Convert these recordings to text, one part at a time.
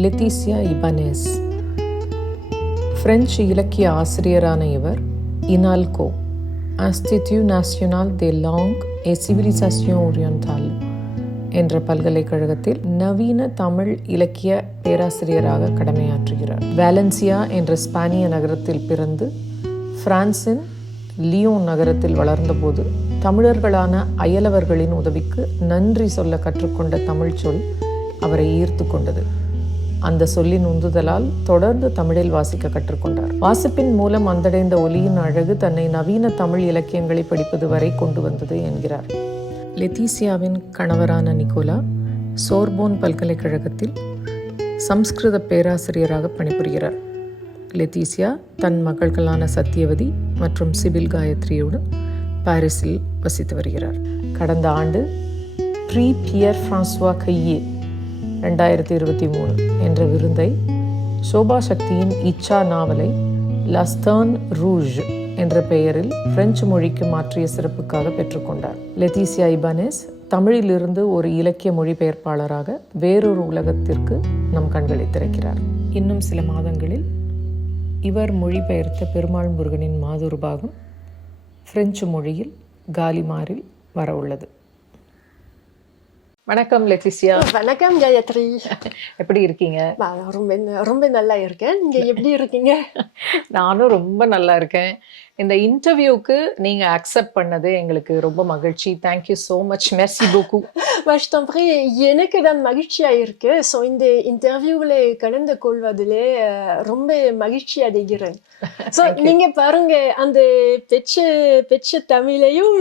லெத்திசியா இபனேஸ். French இலக்கிய ஆசிரியரான இவர் Inalco institute national des langues et civilisations orientales என்ற பல்கலைக்கழகத்தில் நவீன தமிழ் இலக்கிய பேராசிரியராக கடமையாற்றுகிறார். வேலன்சியா என்ற ஸ்பானிய நகரத்தில் பிறந்து பிரான்சின் லியோன் நகரத்தில் வளர்ந்தபோது தமிழர்களான அயலவர்களின் உதவிக்கு நன்றி சொல்ல கற்றுக்கொண்ட தமிழ் சொல் அவரை ஈர்த்து கொண்டது. அந்த சொல்லின் உந்துதலால் தொடர்ந்து தமிழில் வாசிக்க கற்றுக்கொண்டார். வாசிப்பின் மூலம் வந்தடைந்த ஒலியின் அழகு தன்னை நவீன தமிழ் இலக்கியங்களை படிப்பது வரை கொண்டு வந்தது என்கிறார். லெத்திசியாவின் கணவரான நிக்கோலா சோர்போன் பல்கலைக்கழகத்தில் சம்ஸ்கிருத பேராசிரியராக பணிபுரிகிறார். லெத்திசியா தன் மகள்களான சத்யவதி மற்றும் சிபில் காயத்ரியுடன் பாரிஸில் வசித்து வருகிறார். கடந்த ஆண்டு ப்ரீ பியர் பிரான்சுவா கையே 2023 என்ற விருதை சோபா சக்தியின் இச்சா நாவலை லஸ்தர்ன் ரூஜ் என்ற பெயரில் பிரெஞ்சு மொழிக்கு மாற்றிய சிறப்புக்காக பெற்றுக்கொண்டார். லெத்திசியா இபானேஸ் தமிழிலிருந்து ஒரு இலக்கிய மொழிபெயர்ப்பாளராக வேறொரு உலகத்திற்கு நம் கண்களை திறக்கிறார். இன்னும் சில மாதங்களில் இவர் மொழிபெயர்த்த பெருமாள் முருகனின் மாதொரு பாகம் பிரெஞ்சு மொழியில் காலிமாரில் வர உள்ளது. வணக்கம் லெத்திசியா. வணக்கம் காயத்ரி. எப்படி இருக்கீங்க? ரொம்ப நல்லா இருக்கேன். நீங்க எப்படி இருக்கீங்க? நானும் ரொம்ப நல்லா இருக்கேன். இந்த இன்டர்வியூக்கு நீங்க அக்செப்ட் பண்ணது எங்களுக்கு ரொம்ப மகிழ்ச்சி. Thank you so much. மெர்சி போக்கு. எனக்கு தான் மகிழ்ச்சியா இருக்கு. ஸோ இந்த இன்டர்வியூவில் கலந்து கொள்வதிலே ரொம்ப மகிழ்ச்சி அடைகிறேன். ஸோ நீங்க பாருங்க, அந்த பெற்ற தமிழையும்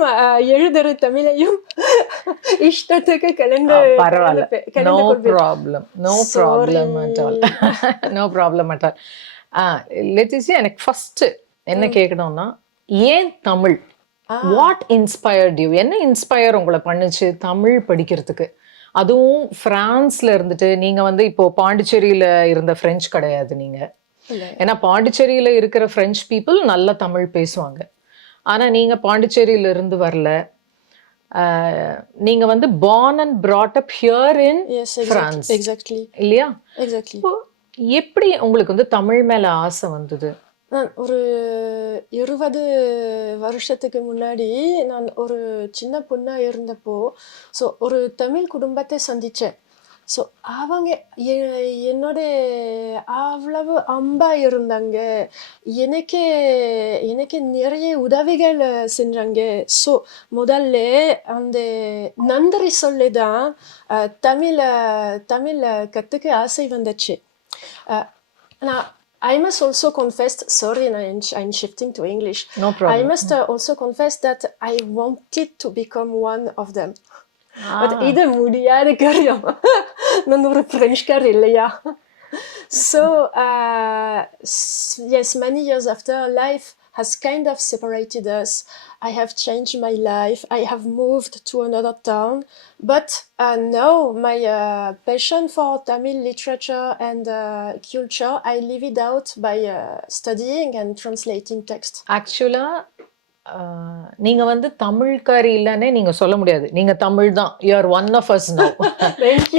எழுதுற தமிழையும் இஷ்டத்துக்கு கலந்து. பரவாயில்ல, no problem, no problem at all, no problem at all. Laetitia, எனக்கு ஃபர்ஸ்ட் என்ன கேட்கணும்னா, ஏன் தமிழ்? What inspired you? என்ன இன்ஸ்பயர் உங்களை பண்ணுச்சு தமிழ் படிக்கிறதுக்கு? அதுவும் பிரான்ஸ்ல இருந்துட்டு, நீங்க வந்து இப்போ பாண்டிச்சேரியில இருந்த பிரெஞ்சு கிடையாது நீங்க. ஏன்னா பாண்டிச்சேரியில இருக்கிற பிரெஞ்சு பீப்புள் நல்ல தமிழ் பேசுவாங்க. ஆனா நீங்க பாண்டிச்சேரியில இருந்து வரல. நீங்க வந்து born and brought up here in France. Exactly. இல்லையா? Exactly. எப்படி உங்களுக்கு வந்து தமிழ் மேல ஆசை வந்தது? நான் ஒரு 20 வருஷத்துக்கு முன்னாடி நான் ஒரு சின்ன பொண்ணா இருந்தப்போ ஒரு தமிழ் குடும்பத்தை சந்திச்சேன். ஸோ அவங்க என்னோட அவ்வளவு அன்பா இருந்தாங்க. எனக்கு நிறைய உதவிகள் செஞ்சாங்க. ஸோ முதல்ல அந்த நன்றி சொல்லிதான் தமிழ் கற்றுக்க ஆசை வந்துச்சு. நான் I must also confess, sorry, I'm shifting to English. No problem. I must also confess that I wanted to become one of them. But இது முடியாத காரியம். நான் ஒரு பிரெஞ்சுக்கார் இல்லையா? So, yes, many years after, life has kind of separated us. I have changed my life. I have moved to another town. But now my passion for Tamil literature and culture, I live it out by studying and translating text. Actually, நீங்க வந்து தமிழ்காரி இல்லைன்னே நீங்க சொல்ல முடியாது. நீங்க தமிழ் தான். You are one of us now.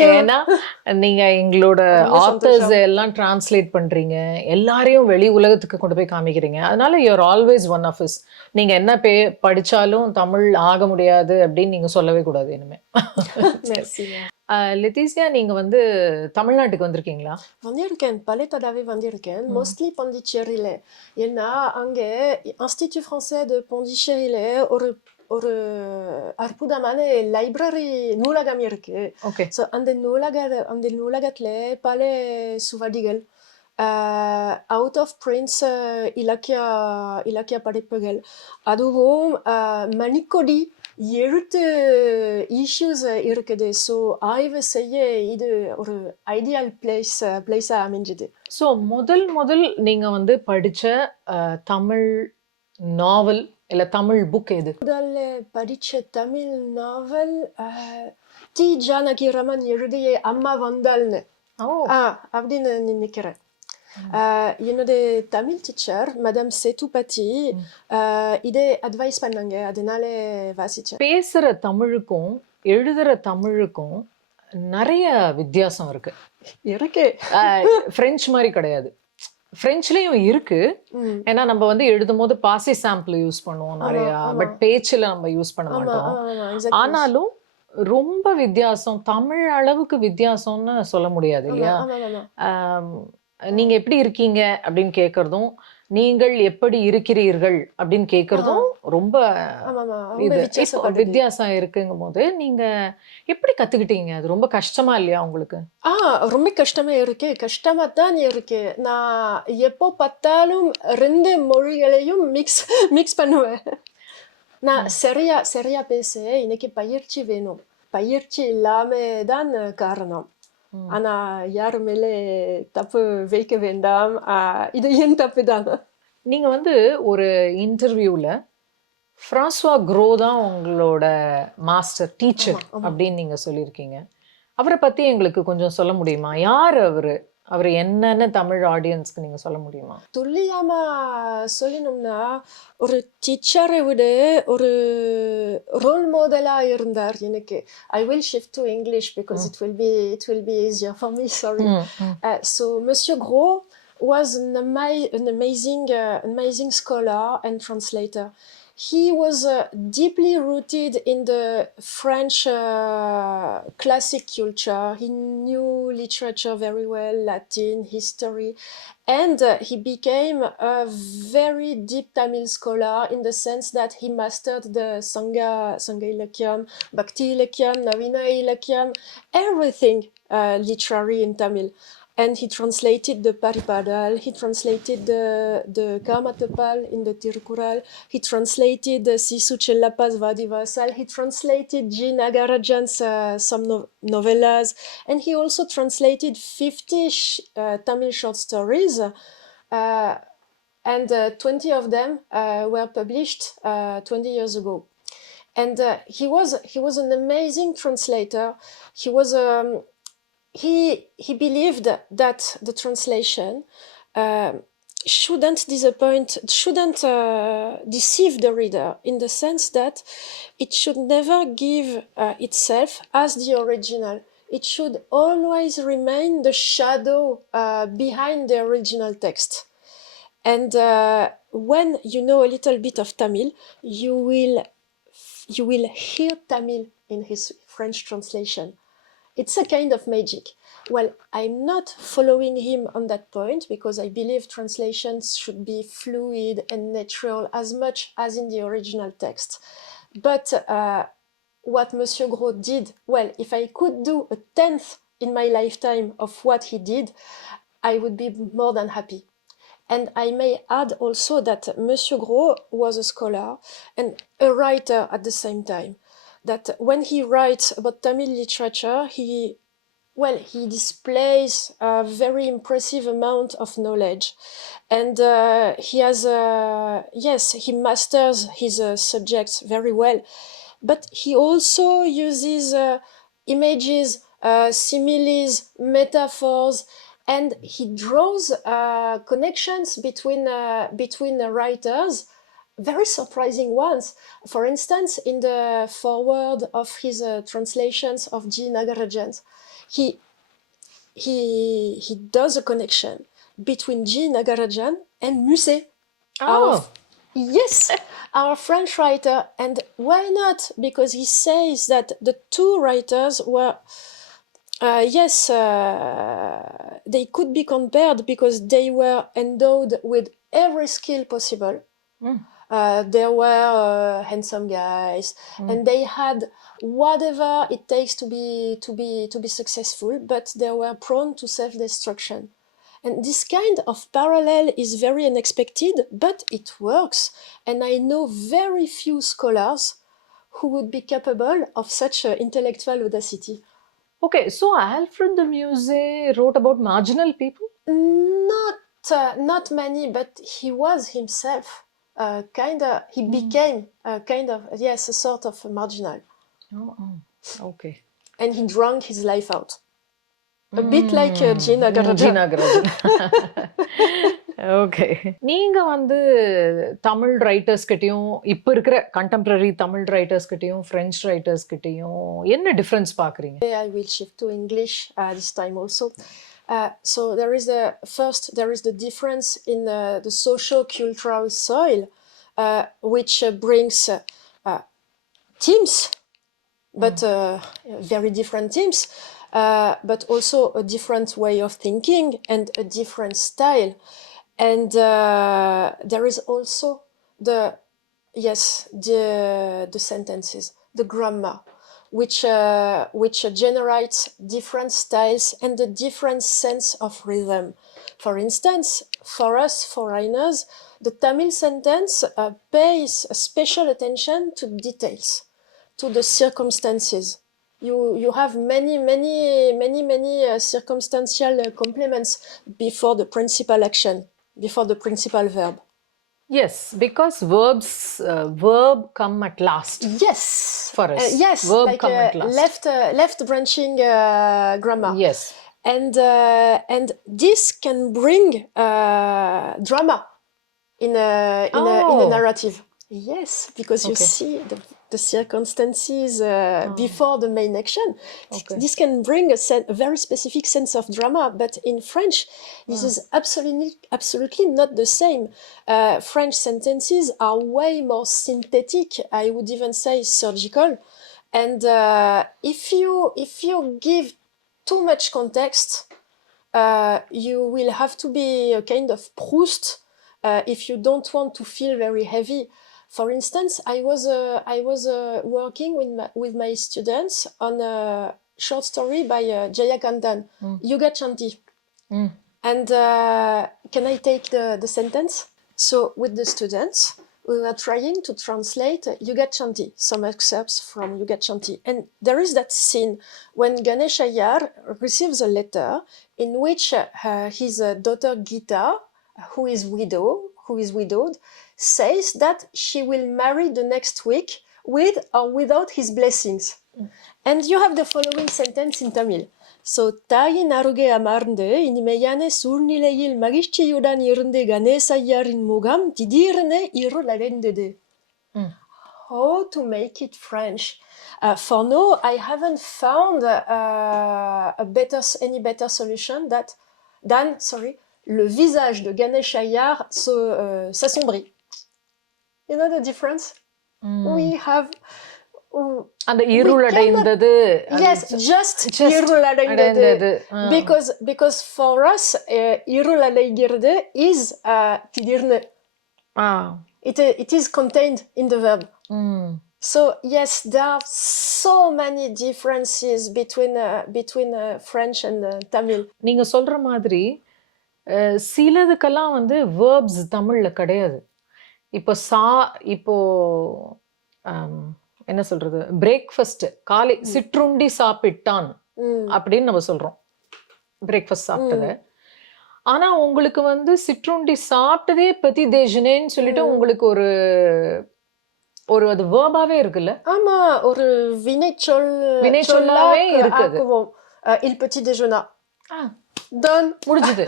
ஏன்னா நீங்க எங்களோட ஆத்தர்ஸ் எல்லாம் டிரான்ஸ்லேட் பண்றீங்க, எல்லாரையும் வெளி உலகத்துக்கு கொண்டு போய் காமிக்கிறீங்க. அதனால you are always one of us. நீங்க என்ன படிச்சாலும் தமிழ் ஆக முடியாது அப்படின்னு நீங்க சொல்லவே கூடாது இனிமே. லெத்திசியா, நீங்க வந்து தமிழ்நாட்டுக்கு வந்திருக்கீங்களா? வந்திருக்கேன், பல தடவை வந்திருக்கேன். மோஸ்ட்லி பாண்டிச்சேரியில. ஏன்னா அங்கே இன்ஸ்டிடியூட் ஃப்ரான்சே de பாண்டிச்சேரியில ஒரு அற்புதமான லைப்ரரி நூலகம் இருக்கு. ஸோ அந்த நூலகத்துல பல சுவடிகள், அவுட் ஆஃப் பிரிண்ட்ஸ் இலக்கிய படைப்புகள், அதுவும் மணிக்கொடி எழுத்து இஷ்யூஸ் இருக்குது. ஸோ ஆய்வு செய்ய இது ஒரு ஐடியல் பிளேஸா அமைஞ்சுது. ஸோ முதல் நீங்க வந்து படிச்ச தமிழ் நாவல் இல்ல தமிழ் புக் எது? முதல்ல படிச்ச தமிழ் நாவல் டி ஜானகிராமன் எழுதிய அம்மா வந்தாள்னு அப்படின்னு நினைக்கிறேன். என்னோட தமிழ் டீச்சர் மேடம் சேதுபதி இதே அட்வைஸ் பண்ணாங்க, அதனால வாசிச்சேன். பேசுற தமிழுக்கும் எழுதுற தமிழுக்கும் நிறைய வித்தியாசம் இருக்கு. இருக்கு. ஃப்ரெஞ்ச் மாதிரி கிடையாது. ஃப்ரெஞ்ச்லயும் இருக்கு. ஏன்னா நம்ம வந்து எழுதும் போது பாசி சாம்பிள் யூஸ் பண்ணுவோம் நிறையா. பட் பேச்சுல நம்ம யூஸ் பண்ண மாட்டோம். ஆனாலும் ரொம்ப வித்தியாசம். தமிழ் அளவுக்கு வித்தியாசம்னு சொல்ல முடியாது இல்லையா? நீங்க எப்படி இருக்கீங்க அப்படின்னு கேட்கறதும், நீங்கள் எப்படி இருக்கிறீர்கள் அப்படின்னு கேட்கறதும் ரொம்ப வித்தியாசம் இருக்குங்கும் போது நீங்க எப்படி கத்துக்கிட்டீங்க? அது ரொம்ப கஷ்டமா இல்லையா உங்களுக்கு? ரொம்ப கஷ்டமா இருக்கு. கஷ்டமா தான் இருக்கு. நான் எப்போ பார்த்தாலும் 2 மொழிகளையும் மிக்ஸ் பண்ணுவேன். நான் சரியா பேச இன்னைக்கு பயிற்சி வேணும். பயிற்சி இல்லாம தான் காரணம். ஆனா யாரு மேல தப்பு வைக்க வேண்டாம். இது என் தப்பு தான். நீங்க வந்து ஒரு இன்டர்வியூல ஃப்ரான்சுவா க்ரோ தான் உங்களோட மாஸ்டர் டீச்சர் அப்படின்னு நீங்க சொல்லியிருக்கீங்க. அவரை பத்தி எங்களுக்கு கொஞ்சம் சொல்ல முடியுமா? யார் அவரு? அவர் என்னன்னு தமிழ் ஆடியன்ஸ்க்கு நீங்க சொல்ல முடியுமா? துல்லியமா சொல்லணும்னா ஒரு டீச்சரை விட ஒரு ரோல் மாடலா இருந்தார் எனக்கு. I will shift to English because it will be easier for me. Sorry. So Monsieur Gros was an amazing scholar and translator. He was deeply rooted in the French classic culture. He knew literature very well, Latin, history, and he became a very deep Tamil scholar in the sense that he mastered the Sangha Ilakyam, Bhakti Ilakyam, Navina Ilakyam, everything literary in Tamil. And he translated the Paripadal, he translated the Kamatapal in the Tirukural, he translated the Sisu Chellapas Vadivasal, he translated G. Nagarajan's some novellas, and he also translated 50 Tamil short stories, and 20 of them were published 20 years ago. And he was an amazing translator. He believed that the translation shouldn't deceive the reader, in the sense that it should never give itself as the original. It should always remain the shadow behind the original text. And when you know a little bit of Tamil, you will hear Tamil in his French translation. It's a kind of magic. Well, I'm not following him on that point because I believe translations should be fluid and natural as much as in the original text. But what Monsieur Gros did, well, if I could do a 10th in my lifetime of what he did, I would be more than happy. And I may add also that Monsieur Gros was a scholar and a writer at the same time. That when he writes about Tamil literature, he displays a very impressive amount of knowledge. And he has, he masters his subjects very well. But he also uses images, similes, metaphors, and he draws connections between writers, very surprising ones. For instance, in the foreword of his translations of G. Nagarajan, he does a connection between G. Nagarajan and Musset. Yes, our French writer. And why not? Because he says that the two writers were, they could be compared because they were endowed with every skill possible. There were handsome guys, and they had whatever it takes to be successful, but they were prone to self-destruction. And this kind of parallel is very unexpected, but it works. And I know very few scholars who would be capable of such intellectual audacity. Okay, so Alfred de Musset wrote about marginal people? Not many, but he was himself. He became a sort of marginal. Okay. And he drank his life out. A bit like G. Nagarajan. Okay. நீங்க வந்து Tamil writers கிட்டயும், இப்ப இருக்கிற contemporary Tamil writers கிட்டயும், French writers கிட்டயும் என்ன difference பாக்குறீங்க? I will shift to English this time also. So there is the difference in the socio-cultural soil, which brings teams, but very different teams, but also a different way of thinking and a different style. And there is also the sentences, the grammar, which generates different styles and a different sense of rhythm. For instance, for us foreigners, the Tamil sentence pays special attention to details, to the circumstances. You have many circumstantial complements before the principal action, before the principal verb. Yes, because verb come at last. Yes. For us. Yes, verb like come at last. left branching grammar. Yes. And this can bring drama in a narrative. Yes, because you see the circumstances before the main action. This can bring a very specific sense of drama, but in French, this is absolutely not the same. French sentences are way more synthetic, I would even say surgical. And if you give too much context, you will have to be a kind of Proust if you don't want to feel very heavy. For instance, I was working with my students on a short story by Jayakantan, Yuga Chanti. And can I take the sentence? So with the students, we were trying to translate Yuga Chanti, some excerpts from Yuga Chanti. And there is that scene when Ganesh Iyer receives a letter in which his daughter Gita, who is widowed, says that she will marry the next week with or without his blessings. And you have the following sentence in Tamil. So, தாயின் அருகே அமர்ந்து இனிமையான சூழ்நிலையில் மகிழ்ச்சியுடன் இருந்த கணேசய்யரின் முகம் திடீரென இருளடைந்தது. How to make it French? For now, I haven't found any better solution than le visage de Ganesh Iyer s'assombrit. You know the difference? We have... அந்த இருளடைந்தது. Yes, just இருளடைந்தது. Because for us, இருளடைகிறது is திடீர்னு. It is contained in the verb. So yes, there are so many differences between French and Tamil. நீங்க சொல்ற மாதிரி சிலதுக்கெல்லாம் வந்து verbs தமிழ்ல கிடையாது. இப்போ என்ன சொல்றது, பிரேக்ஃபாஸ்ட் காலை சிற்றுண்டி சாப்பிட்டான் அப்படின்னு நம்ம சொல்றோம், பிரேக்ஃபாஸ்ட் சாப்பிட்டது. ஆனா உங்களுக்கு வந்து சிற்றுண்டி சாப்பிட்டதே பத்தி தேஜனேன்னு சொல்லிட்டு உங்களுக்கு ஒரு அது வேர்பாவே இருக்குல்ல. ஆமா, ஒரு வினைச்சொல்லாவே இருக்குது. Il petit déjeuner. முடிஞ்சது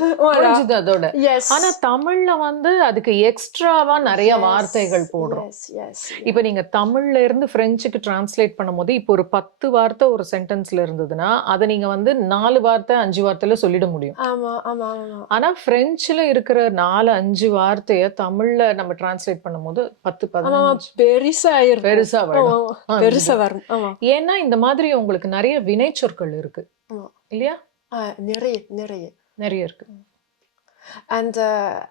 அதோட. ஆனா தமிழ்ல வந்து அதுக்கு எக்ஸ்ட்ராவா நிறைய வார்த்தைகள் போடுறோம். இப்ப நீங்க தமிழ்ல இருந்து பிரெஞ்சுக்கு டிரான்ஸ்லேட் பண்ணும்போது இப்போ ஒரு 10 வார்த்தை ஒரு சென்டென்ஸ்ல இருந்ததுன்னா அதை நீங்க வந்து 4 வார்த்தை 5 வார்த்தையில சொல்லிட முடியும். ஆனா பிரெஞ்சுல இருக்கிற 4-5 வார்த்தைய தமிழ்ல நம்ம டிரான்ஸ்லேட் பண்ணும்போது 10-15 பெருசா வரும். ஏன்னா இந்த மாதிரி உங்களுக்கு நிறைய வினை சொற்கள் இருக்கு இல்லையா? நிறைய இருக்கு. And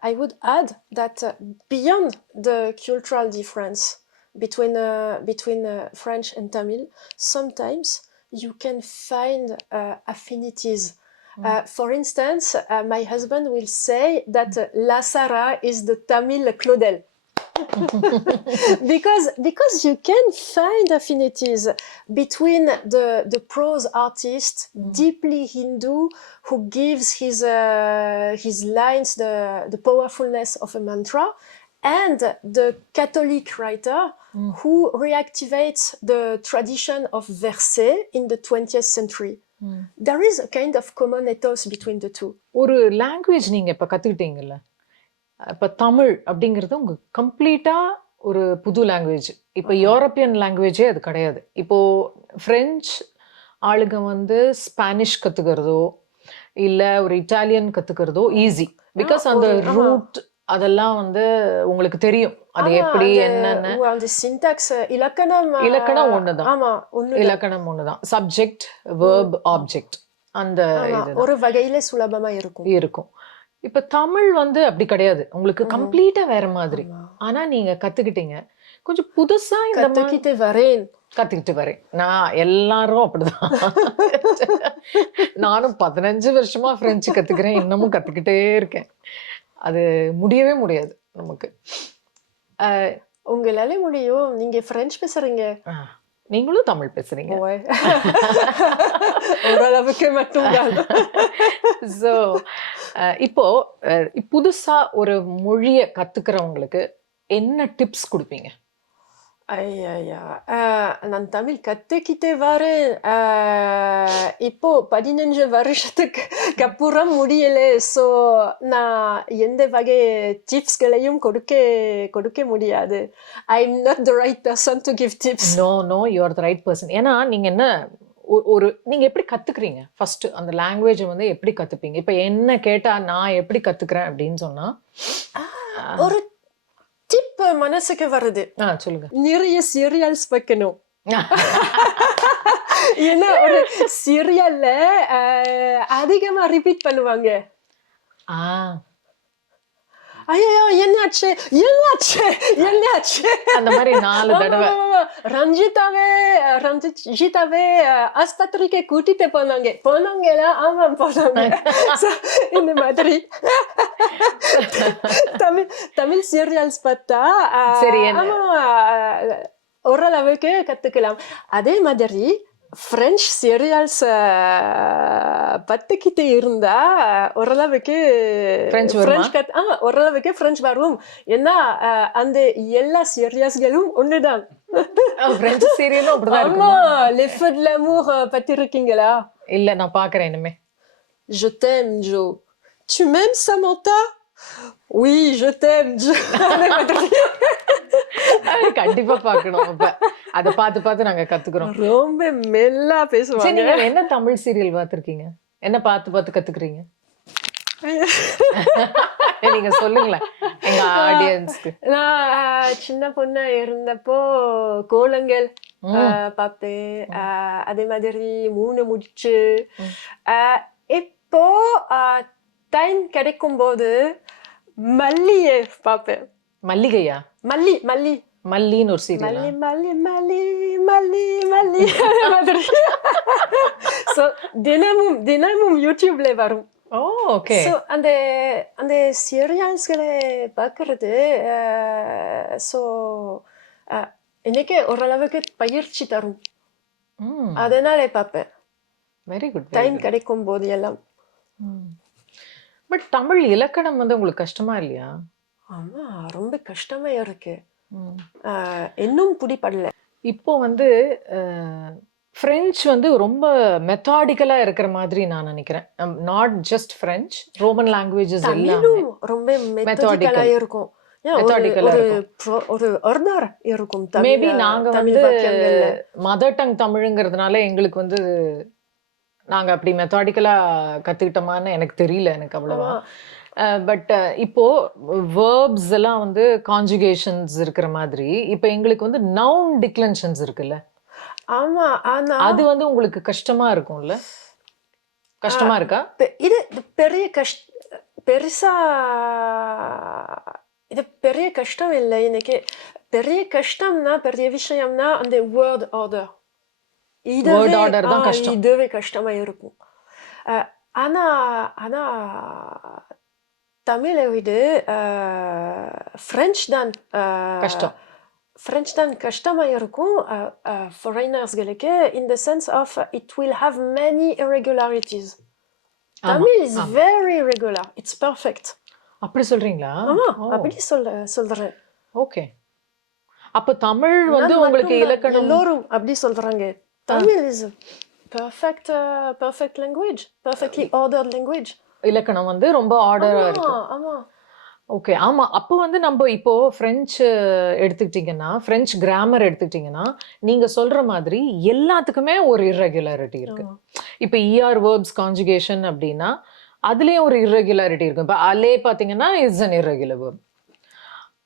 I would add that beyond the cultural difference between French and Tamil, sometimes you can find affinities. For instance, my husband will say that La Sara is the Tamil Claudel. because you can find affinities between the prose artist, deeply Hindu, who gives his lines the powerfulness of a mantra, and the Catholic writer who reactivates the tradition of verset in the 20th century. There is a kind of common ethos between the two. ஒரு language நீங்க இப்ப கத்துக்கிட்டீங்கல்ல, இப்போ தமிழ் அப்படிங்கிறது உங்க கம்ப்ளீட்டா ஒரு புது language. இப்போ யூரோப்பியன் லாங்குவேஜே அது கிடையாது. இப்போ பிரெஞ்சு ஆளுங்க வந்து ஸ்பானிஷ் கத்துக்கிறதோ இல்ல ஒரு இட்டாலியன் கத்துக்கிறதோ ஈஸி. பிகாஸ் அந்த ரூட் அதெல்லாம் வந்து உங்களுக்கு தெரியும். அது எப்படி என்னன்னு. அந்த சின்டாக்ஸ் இலக்கணம் ஒண்ணுதான். ஆமா இலக்கணம் ஒண்ணுதான். சப்ஜெக்ட் வெர்ப் ஆப்ஜெக்ட் அந்த இது ஒரு வகையில சுலபமா இருக்கும். இப்ப தமிழ் வந்து அப்படி கிடையாது. உங்களுக்கு கம்ப்ளீட்டா வேற மாதிரி. ஆனா நீங்க கத்துக்கிட்டீங்க. கொஞ்சம் புதுசா இந்த கத்துக்கிட்டு வரேன். நான் எல்லாரும் அப்படிதான். நானும் 15 வருஷமா பிரெஞ்சு கத்துக்கிறேன். இன்னமும் கத்துக்கிட்டே இருக்கேன். அது முடியவே முடியாது நமக்கு. உங்களால முடியும். நீங்க பிரெஞ்சு பேசுறீங்க. நீங்களும் தமிழ் பேசுறீங்க. ஓரளவுக்கு மட்டும்தான். ஸோ இப்போ புதுசா ஒரு மொழியை கத்துக்கிறவங்களுக்கு என்ன டிப்ஸ் கொடுப்பீங்க? நான் தமிழ் கத்துக்கிட்டே வரேன். இப்போ 15 வருஷத்துக்கு அப்புறம் முடியல. ஸோ நான் எந்த வகை டிப்ஸ்களையும் கொடுக்க முடியாது. I am not the right person to give tips. No you are the right person. ஏன்னா நீங்க என்ன நீங்க எப்படி கத்துக்கிறீங்க? ஃபர்ஸ்ட் அந்த லாங்குவேஜ் வந்து எப்படி கத்துப்பீங்க? இப்ப என்ன கேட்டா நான் எப்படி கத்துக்கிறேன் அப்படின்னு சொன்னா ஒரு டிப் மனசுக்கு வருது. சொல்லுங்க. நிறைய சீரியல்ஸ் வைக்கணும். ஏன்னா ஒரு சீரியல்ல அதிகமா ரிப்பீட் பண்ணுவாங்க. ஐயோ என்னாச்சு அந்த மாதிரி 4 தடவை. ரஞ்சிதாவே ஆஸ்பத்திரிக்கு கூட்டிட்டு போனாங்களா? ஆமா போனாங்க. இந்த மாதிரி தமிழ் சீரியல்ஸ் பார்த்தா ஓரளவுக்கு கத்துக்கலாம். அதே மாதிரி பிரெஞ்சு சீரியல்ஸ் பத்துக்கிட்டு இருந்தா ஓரளவுக்கு பிரெஞ்சு வரும். ஏன்னா அந்த எல்லா சீரியல்ஸ்களும் ஒண்ணுதான். Les Feux de l'amour பார்த்திருக்கீங்களா? இல்ல, நான் பாக்குறேன் இனிமே. Je t'aime Joe. Tu m'aimes Samantha? Oui, je t'aime Joe. கண்டிப்பா பாக்கணும். அப்ப அத பார்த்து நாங்க கத்துக்கிறோம். ரொம்ப மெல்லா பேசுவாங்க. சரி, நீங்க என்ன தமிழ் சீரியல் பார்த்திருக்கீங்க? என்ன பார்த்து கத்துக்கிறீங்க? நீங்க சொல்லுங்களேன் எங்க ஆடியன்ஸ்க்கு. நான் சின்ன பொண்ணா இருந்தப்போ கோலங்கள் பார்த்தேன். அதே மாதிரி 3 முடிச்சு. இப்போ டைம் கிடைக்கும் போது மல்லியை பார்ப்பேன். மல்லிகையா? மல்லின்னு ஒரு சீரியல். மல்லி சோ தினமும் யூடியூப்ல வரும். ஓகே. சோ அந்த சீரியல்ஸ்களை பார்க்கறது சோ எனக்கு ஓரளவுக்கு பயிற்சி தரும். அதனால பார்ப்பேன். Very good. டைம் கிடைக்கும் போது எல்லாம். பட் தமிழ் இலக்கணம் வந்து உங்களுக்கு கஷ்டமா இல்லையா? ஆமா, ரொம்ப கஷ்டமா இருக்கு. இன்னும் பிடிப்படல. இப்போ வந்து பிரெஞ்சு வந்து ரொம்ப மெத்தாடிக்கலா இருக்கிற மாதிரி நான் நினைக்கிறேன். Not just French, Roman languages எல்லாமே ரொம்ப மெத்தாடிக்கலா இருக்கும். ஒரு ஆர்டர் இருக்கும். மேபி நாங்க வந்து மதர் டங் தமிழுங்கிறதுனால எங்களுக்கு வந்து நாங்க அப்படி மெத்தாடிக்கலா கத்துக்கிட்டோமான்னு எனக்கு தெரியல. எனக்கு அவ்வளவா. பட் இப்போ வேர்ப்ஸ் எல்லாம் வந்து கான்ஜுகேஷன்ஸ் இருக்கிற மாதிரி இப்போ எங்களுக்கு வந்து நவுன் டிக்ளென்ஷன்ஸ் இருக்குல்ல. ஆமா, ஆனா அது வந்து உங்களுக்கு கஷ்டமா இருக்கும்ல? கஷ்டமா இருக்கா? இது பெரிய கஷ்டம் இல்லை எனக்கு. பெரிய கஷ்டம்னா பெரிய விஷயம்னா அந்த வேர்ட் ஆர்டர். இதுவே கஷ்டமா இருக்கும். ஆனா தமிழை விட பிரெஞ்சு தான் கஷ்டமா இருக்கும் ஃபாரினர்ஸ்களுக்கு. in the sense of it will have many irregularities. Tamil is very regular. It's perfect. அப்படி சொல்றீங்களா? ஆமா, அப்படி சொல்றேன். ஓகே. அப்ப தமிழ் வந்து உங்களுக்கு இலக்கணம் எல்லாரும் அப்படி சொல்றாங்க. Tamil is a perfect language, perfectly ordered language. இலக்கணம் வந்து ரொம்ப ஆர்டரா இருக்கு. ஆமா. ஓகே. ஆமா. அப்போ வந்து நம்ப இப்போ ஃப்ரெஞ்சு எடுத்துக்கிட்டீங்கன்னா, ஃப்ரெஞ்ச் கிராமர் எடுத்துக்கிட்டீங்கன்னா, நீங்க சொல்ற மாதிரி எல்லாத்துக்குமே ஒரு இர்ரெகுலாரிட்டி இருக்கு. ஆமா. இப்ப வெர்ப்ஸ் கான்ஜுகேஷன் அப்டின்னா, அதுலயும் ஒரு இர்ரெகுலாரிட்டி இருக்கும். இப்ப அலே பார்த்தீங்கன்னா, இஸ் அன் இர்ரெகுலர் வெர்ப்.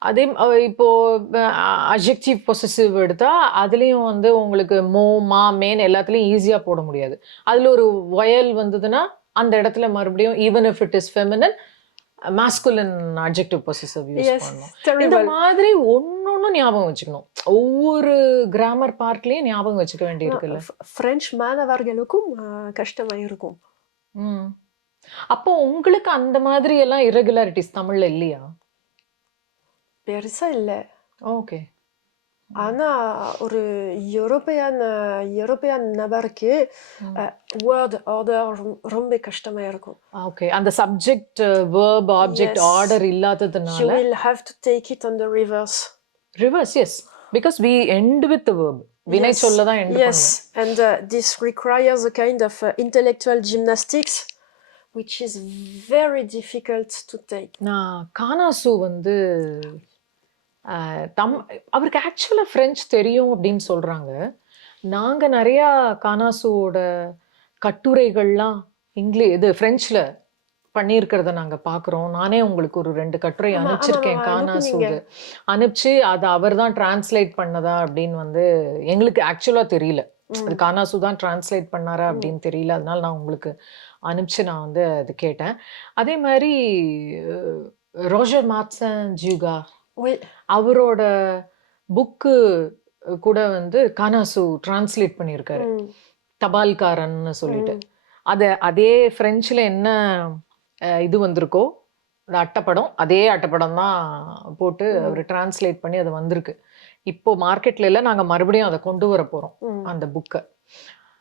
அதே இப்போ அட்ஜெக்டிவ் பொசெசிவ் எடுத்தா, அதுலயும் வந்து உங்களுக்கு மோ, மா, மேன்னு எல்லாத்துலயும் ஈஸியா போட முடியாது. அதுல ஒரு வயல் வந்ததுன்னா, அந்த இடத்துல மறுபடியும் even if it is feminine, masculine adjective possessive use Yes, பண்ணணும். இந்த terrible. மாதிரி ஒண்ணொண்ணும் ஞாபகம் வச்சுக்கணும். ஒவ்வொரு கிராமர் பார்ட்லயும் ஞாபகம் வச்சுக்க வேண்டியிருக்குல்ல. ஃப்ரெஞ்ச் மாணவர்களுக்கும் கஷ்டமா இருக்கும். ம். அப்போ உங்களுக்கு அந்த மாதிரி எல்லாம் இர்ரெகுலாரிட்டீஸ் தமிழ்ல இல்லையா? பெருசா இல்ல. ஓகே. ஆனா ஒரு யூரோப்பியன் நபருக்கு வேர்ட் ஆர்டர் ரொம்ப கஷ்டமா இருக்கும். ஓகே. அந்த subject, verb, object Yes. Order You இல்லாததுனால will have to take it on the reverse. Reverse yes. Because we end with the verb. வினை Yes, சொல்ல தான் எண்ட் yes, பண்ணுவோம். and this requires a kind of intellectual gymnastics, which is very difficult to take. நான் கானாசு வந்து அவருக்கு ஆக்சுவலா French தெரியும் அப்படின்னு சொல்றாங்க. நாங்க நிறைய கானாசுவோட கட்டுரைகள்லாம் இது பிரெஞ்சுல பண்ணியிருக்கிறத நாங்க பாக்குறோம். நானே உங்களுக்கு ஒரு 2 கட்டுரை ஆமா, அனுப்பிச்சிருக்கேன் அனுப்புனீங்க. கானாசூது. அனுப்பிச்சு அதை அவர் தான் டிரான்ஸ்லேட் பண்ணதா அப்படின்னு வந்து எங்களுக்கு ஆக்சுவலா தெரியல. அது கானாசு தான் டிரான்ஸ்லேட் பண்ணாரா அப்படின்னு தெரியல. அதனால நான் உங்களுக்கு அனுப்பிச்சு நான் வந்து அது கேட்டேன். அதே மாதிரி ரோஜர் மார்சன் ஜியூகா Oui. அவரோட புக்கு கூட வந்து கானாசு டிரான்ஸ்லேட் பண்ணியிருக்காரு. தபால்காரன்னு சொல்லிட்டு. அதே பிரெஞ்சுல என்ன இது வந்திருக்கோ அந்த அட்டைப்படம், அதே அட்டைப்படம் தான் போட்டு அவர் டிரான்ஸ்லேட் பண்ணி அது வந்திருக்கு. இப்போ மார்க்கெட்ல எல்லாம் நாங்க மறுபடியும் அதை கொண்டு வர போறோம் அந்த புக்கை.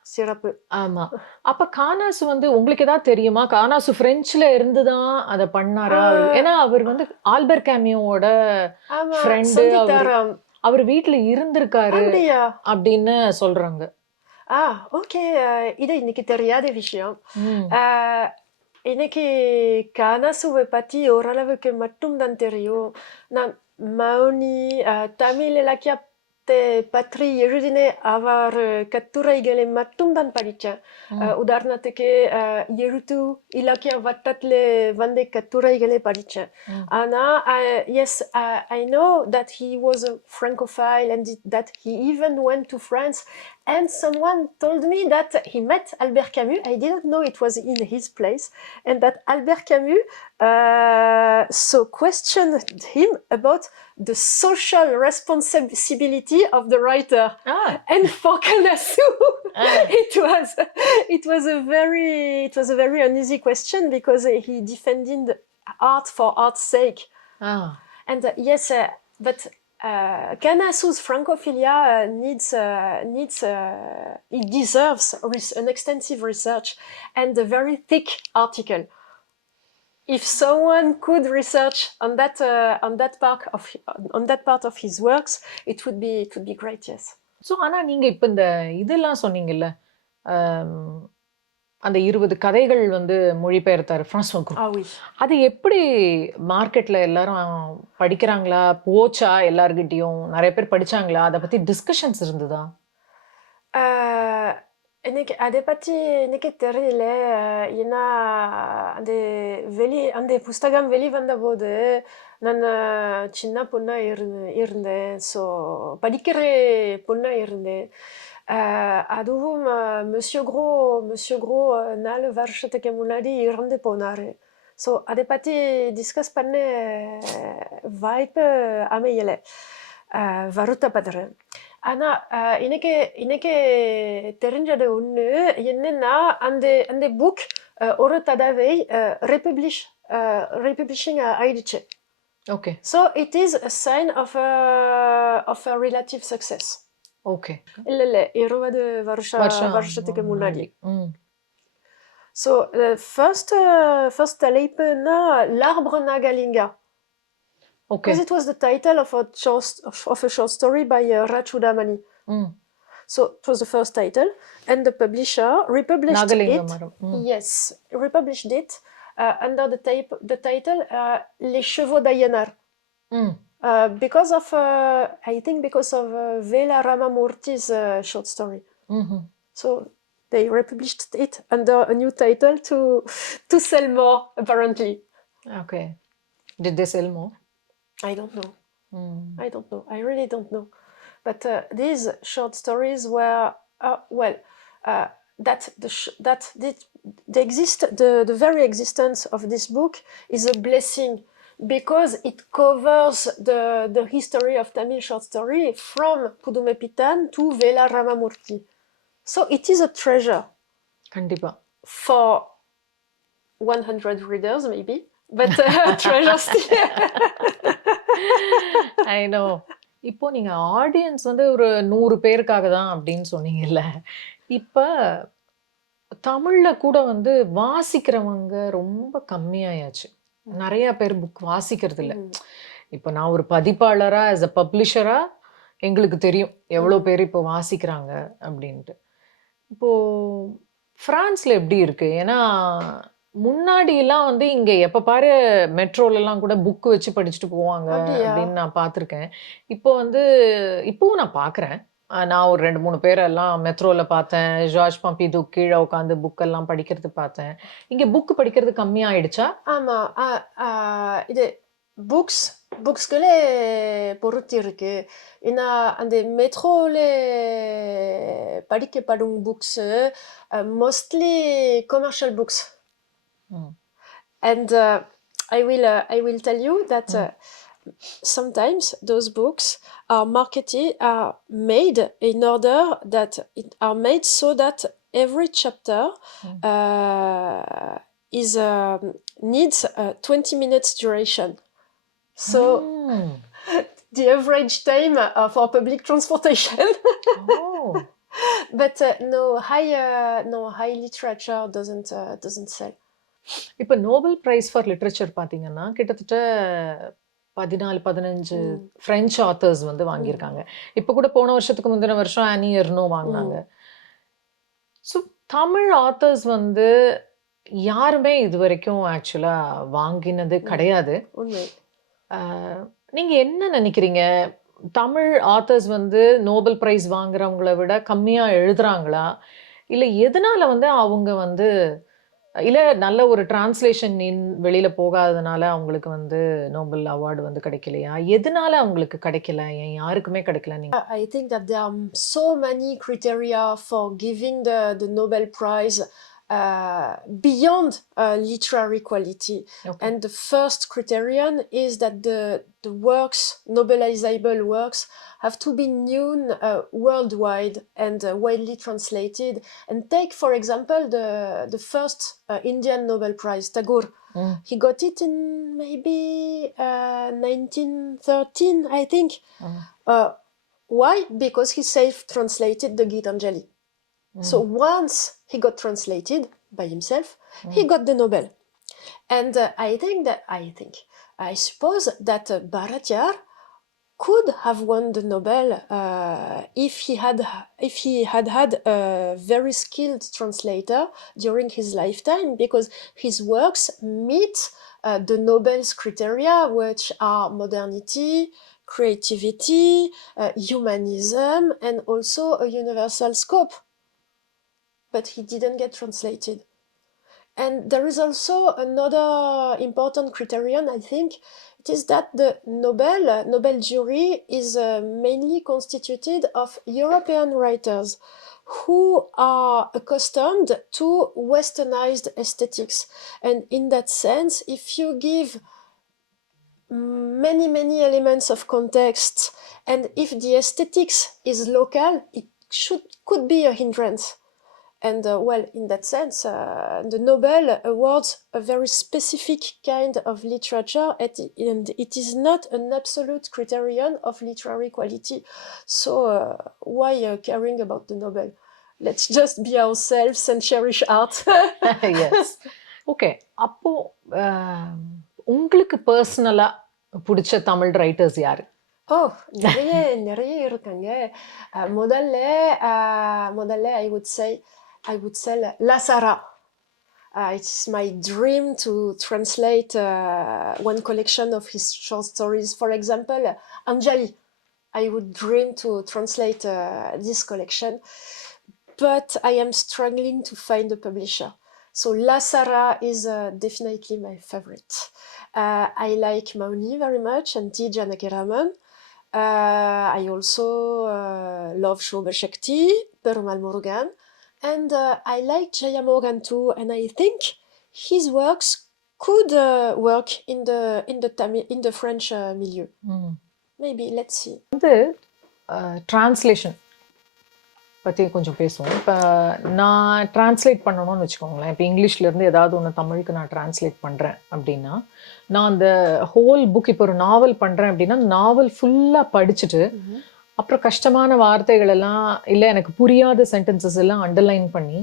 சிறப்பு. ஆமா. அப்ப கானாசு வந்து உங்களுக்கு ஏதாவது தெரியுமா? கானாசு பிரெஞ்சுல இருந்துதான் அதை பண்ணாரா? ஏன்னா அவர் வந்து ஆல்பர் கேமியோட ஃப்ரெண்டு. அவர் வீட்டுல இருந்திருக்காரு அப்படின்னு சொல்றாங்க. ஓகே. இது இன்னைக்கு தெரியாத விஷயம். எனக்கு கானாசுவை பத்தி ஓரளவுக்கு மட்டும்தான் தெரியும். நான் மௌனி, தமிழ் இலக்கியத்தை பற்றி எழுதின அவர் கட்டுரைகளை மட்டும்தான் படித்தேன். உதாரணத்துக்கு எழுத்து இலக்கிய வட்டத்தில் வந்த கட்டுரைகளை படித்தேன். ஆனால் yes, I know that he was a Francophile and that he even went to France. And someone told me that he met Albert Camus. I didn't know it was in his place. And that Albert Camus so questioned him about the social responsibility of the writer. And for Camus, it was a very uneasy question because he defended art for art's sake. And yes, but Canasu's Francophilia it deserves an extensive research and a very thick article. If someone could research on that part of his works, it would be great. Yes. So ஆனா நீங்க இப்ப இந்த இதெல்லாம் சொன்னீங்கல்ல, அந்த 20 கதைகள் வந்து மொழிபெயர்த்தாரு Francois cruise. அது எப்படி மார்க்கெட்ல எல்லாரும் படிக்கிறாங்களா? போச்சா? எல்லார்கிட்டயும் நிறைய பேர் படிச்சாங்களா? அதை பத்தி டிஸ்கஷன்ஸ் இருந்ததா? எனக்கு அதை பற்றி எனக்கு தெரியல. ஏன்னா அந்த புஸ்தகம் வெளிவந்த போது நான் சின்ன பொண்ணா இருந்தேன். ஸோ படிக்கிற பொண்ணா இருந்தேன். அதுவும் மிஸ்டர் க்ரோ 4 வருஷத்துக்கு முன்னாடி இறந்து போனாரு. ஸோ அதை பற்றி டிஸ்கஸ் பண்ண வாய்ப்பு அமையலை. வருத்தப்படுறேன். ஆனால் எனக்கு தெரிஞ்சது ஒன்று என்னன்னா, அந்த புக் ஒரு தடவை republishing ஆயிடுச்சு. Okay. So it is a sign of a relative success. Okay. இல்ல 20 வருஷத்துக்கு முன்னாடி. ஸோ ஃபர்ஸ்ட் தலைப்புன்னா l'arbre nagalinga. Okay. Because it was the title of a short story by Rachudamani. So it was the first title, and the publisher republished it. Yes, republished it under the title Les Chevaux d'Ayanar. Because of, I think because of Vela Ramamurthy's short story. So they republished it under a new title to sell more, apparently. Okay. Did they sell more? I don't know. I don't know. I really don't know. But these short stories were, the very existence of this book is a blessing because it covers the history of Tamil short story from Pudumepitan to Vela Ramamurthy. So it is a treasure. Kandipa. For 100 readers, maybe. But treasure still. I know. இப்போ நீங்க audience வந்து ஒரு 100 பேருக்காக தான் அப்படின்னு சொன்னீங்கல்ல. இப்ப தமிழ்ல கூட வந்து வாசிக்கிறவங்க ரொம்ப கம்மியாயாச்சு. நிறைய பேர் புக் வாசிக்கிறது இல்ல. இப்போ நான் ஒரு பதிப்பாளரா as a பப்ளிஷரா எங்களுக்கு தெரியும் எவ்வளோ பேர் இப்போ வாசிக்கிறாங்க அப்படின்ட்டு. இப்போ பிரான்ஸ்ல எப்படி இருக்கு? ஏன்னா முன்னாடி எல்லாம் வந்து இங்க எப்ப பாரு மெட்ரோல எல்லாம் கூட புக் வச்சு படிச்சுட்டு போவாங்க அப்படின்னு நான் பார்த்திருக்கேன். இப்போ வந்து இப்பவும் நான் பார்க்கறேன். நான் ஒரு 2-3 பேரெல்லாம் மெட்ரோல பார்த்தேன். ஜார்ஜ் பாம்பிடூ கீழே உட்காந்து புக் எல்லாம் படிக்கிறது பார்த்தேன். இங்க புக் படிக்கிறது கம்மியாயிடுச்சா? ஆமா. இது புக்ஸ்களே பொறுத்து இருக்கு. ஏன்னா அந்த மெட்ரோல படிக்கப்படும் books mostly commercial books. And I will tell you that sometimes those books are made in order that it are made so that every chapter needs 20 minutes duration. So the average time for public transportation. But no high literature doesn't sell. இப்போ Nobel prize for literature பார்த்தீங்கன்னா கிட்டத்தட்ட 14-15 French authors வந்து வாங்கியிருக்காங்க. இப்போ கூட போன வருஷத்துக்கு முந்தின வருஷம் ஆனி எர்னோ வாங்கினாங்க. ஸோ தமிழ் ஆத்தர்ஸ் வந்து யாருமே இது வரைக்கும் ஆக்சுவலா வாங்கினது கிடையாது. நீங்க என்ன நினைக்கிறீங்க? தமிழ் ஆத்தர்ஸ் வந்து நோபல் பிரைஸ் வாங்குறவங்கள விட கம்மியா எழுதுறாங்களா? இல்ல எதனால வந்து அவங்க வந்து இல்ல நல்ல ஒரு டிரான்ஸ்லேஷன் வெளியில போகாதனால அவங்களுக்கு வந்து நோபல் அவார்டு வந்து கிடைக்கலையா? எதனால அவங்களுக்கு கிடைக்கல? ஏன் யாருக்குமே கிடைக்கல? நீங்க I think that there are so many criteria for giving the Nobel Prize beyond literary quality. And the first criterion is that the works, Nobelizable works, have to be known worldwide and widely translated. And take, for example, the first Indian Nobel Prize, Tagore. He got it in maybe 1913, I think. Why? Because he self-translated the Gitanjali. So once he got translated by himself, he got the Nobel. And I suppose that Bharatiya could have won the Nobel if he had had a very skilled translator during his lifetime, because his works meet the Nobel's criteria, which are modernity, creativity, humanism, and also a universal scope. But he didn't get translated. And there is also another important criterion, I think. It is that the Nobel jury is mainly constituted of European writers who are accustomed to westernized aesthetics. And in that sense, if you give many elements of context, and if the aesthetics is local, it could be a hindrance. And in that sense, the Nobel awards a very specific kind of literature, and it is not an absolute criterion of literary quality. So why caring about the Nobel? Let's just be ourselves and cherish art. Yes. Okay. அப்போ உங்களுக்கு பர்சனலா பிடிச்ச Tamil writers யாரு? நிறைய இருக்காங்க. முதல்ல I would say Lasara. It's my dream to translate one collection of his short stories. For example, Anjali. I would dream to translate this collection, but I am struggling to find a publisher. So La Sara is definitely my favorite. I like Mauni very much and T. Janakiraman. I also love Shobha Shakti, Perumal Murugan, and I like Jaya Morgan too. And I think his works could work in the French milieu. Maybe, let's see. Translation பற்றி கொஞ்சம் பேசுவோம். இப்போ நான் translate பண்ணணும்னு வச்சுக்கோங்களேன். இப்போ இங்கிலீஷ்லேருந்து ஏதாவது ஒன்று தமிழுக்கு நான் ட்ரான்ஸ்லேட் பண்ணுறேன் அப்படின்னா, நான் அந்த ஹோல் புக் இப்போ ஒரு நாவல் பண்ணுறேன் அப்படின்னா, நாவல் ஃபுல்லாக படிச்சுட்டு அப்புறம் கஷ்டமான வார்த்தைகள் எல்லாம் இல்லை எனக்கு புரியாத சென்டென்சஸ் எல்லாம் அண்டர்லைன் பண்ணி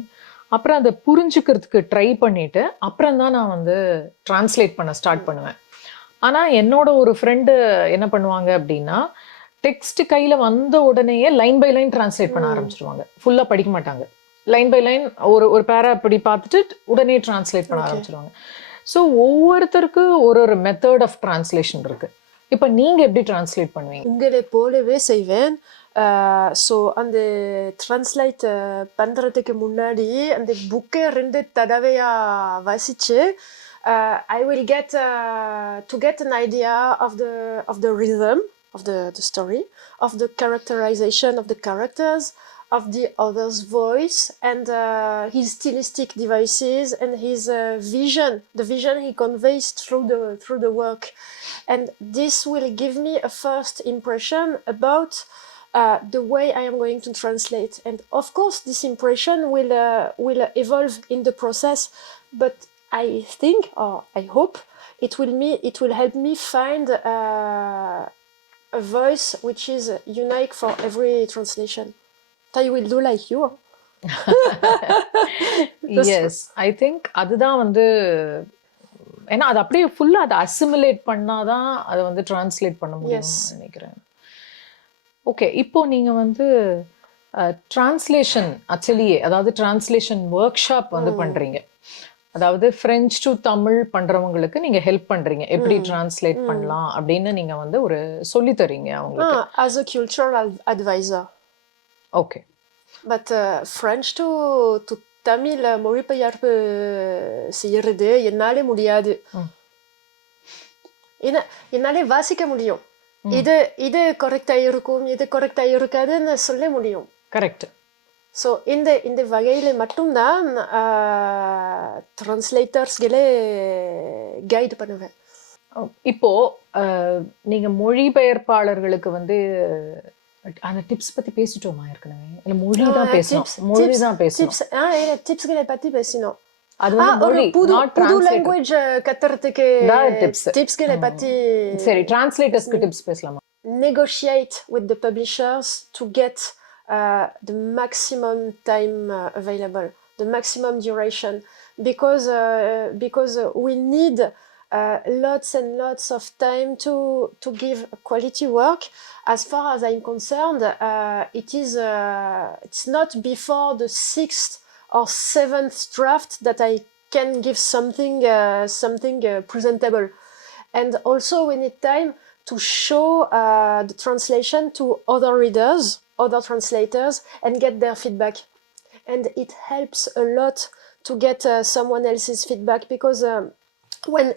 அப்புறம் அதை புரிஞ்சுக்கிறதுக்கு ட்ரை பண்ணிவிட்டு அப்புறம் தான் நான் வந்து ட்ரான்ஸ்லேட் பண்ண ஸ்டார்ட் பண்ணுவேன். ஆனால் என்னோட ஒரு ஃப்ரெண்டு என்ன பண்ணுவாங்க அப்படின்னா, டெக்ஸ்ட் கையில் வந்த உடனேயே லைன் பை லைன் டிரான்ஸ்லேட் பண்ண ஆரம்பிச்சிருவாங்க. ஃபுல்லாக படிக்க மாட்டாங்க. லைன் பை லைன் ஒரு பேரா அப்படி பார்த்துட்டு உடனே டிரான்ஸ்லேட் பண்ண ஆரம்பிச்சிருவாங்க. ஸோ ஒவ்வொருத்தருக்கு ஒரு மெத்தட் ஆஃப் டிரான்ஸ்லேஷன் இருக்கு. இப்போ நீங்கள் எப்படி டிரான்ஸ்லேட் பண்ணுவீங்க? உங்களை போலவே செய்வேன். ஸோ அந்த டிரான்ஸ்லேட் பண்ணுறதுக்கு முன்னாடி அந்த புக்கை 2 தடவையாக வாசிச்சு I will get an idea of the rhythm of the story, of the characterization of the characters, of the other's voice, and his stylistic devices, and his vision, the vision he conveys through the work. And this will give me a first impression about the way I am going to translate. And of course, this impression will evolve in the process, but I think, or I hope, it will help me find a voice which is unique for every translation. I will do like you. Yes, I think அதுதான் வந்து ஏன்னா அது அப்படியே ஃபுல்லாக அதை assimilate பண்ணாதான் அதை வந்து டிரான்ஸ்லேட் பண்ண முடியும்னு நினைக்கிறேன். ஓகே, இப்போ நீங்கள் வந்து டிரான்ஸ்லேஷன் ஆக்சுவலியே அதாவது டிரான்ஸ்லேஷன் ஒர்க் ஷாப் வந்து பண்ணுறீங்க. அதாவது ஃப்ரெஞ்ச் டு தமிழ் பண்றவங்களுக்கு நீங்க ஹெல்ப் பண்றீங்க, எப்படி டிரான்ஸ்லேட் பண்ணலாம் அப்படின்னு நீங்க வந்து ஒரு சொல்லி தரீங்க அவங்களுக்கு. As a cultural advisor. Okay. But French to Tamil மொழிபெயர்ப்பு செய்யறது என்னாலே முடியாது. என்னாலே வாசிக்க முடியும். இது கரெக்டா இருக்கும், இது கரெக்டா இருக்காதுன்னு சொல்ல முடியும். கரெக்ட். ஸோ இந்த வகையில் மட்டும்தான் டிரான்ஸ்லேட்டர்ஸ்களே கைடு பண்ணுவேன். இப்போ நீங்க மொழிபெயர்ப்பாளர்களுக்கு வந்து அந்த டிப்ஸ் பத்தி பேசிட்டோமா ஏற்கனவே? இல்ல மொழி தான் பேசணும். டிப்ஸ்களை பத்தி பேசினோம். அது வந்து மொழி புது லாங்குவேஜ் கத்துறதுக்கு டிப்ஸ்களை பத்தி. சரி, டிரான்ஸ்லேட்டர்ஸ்க்கு டிப்ஸ் பேசலாமா? Negotiate with the publishers to get the maximum time available, the maximum duration, because we need lots and lots of time to give quality work. As far as I'm concerned, it's not before the 6th or 7th draft that I can give something presentable. And also we need time to show the translation to other readers, other translators, and get their feedback. And it helps a lot to get someone else's feedback, because when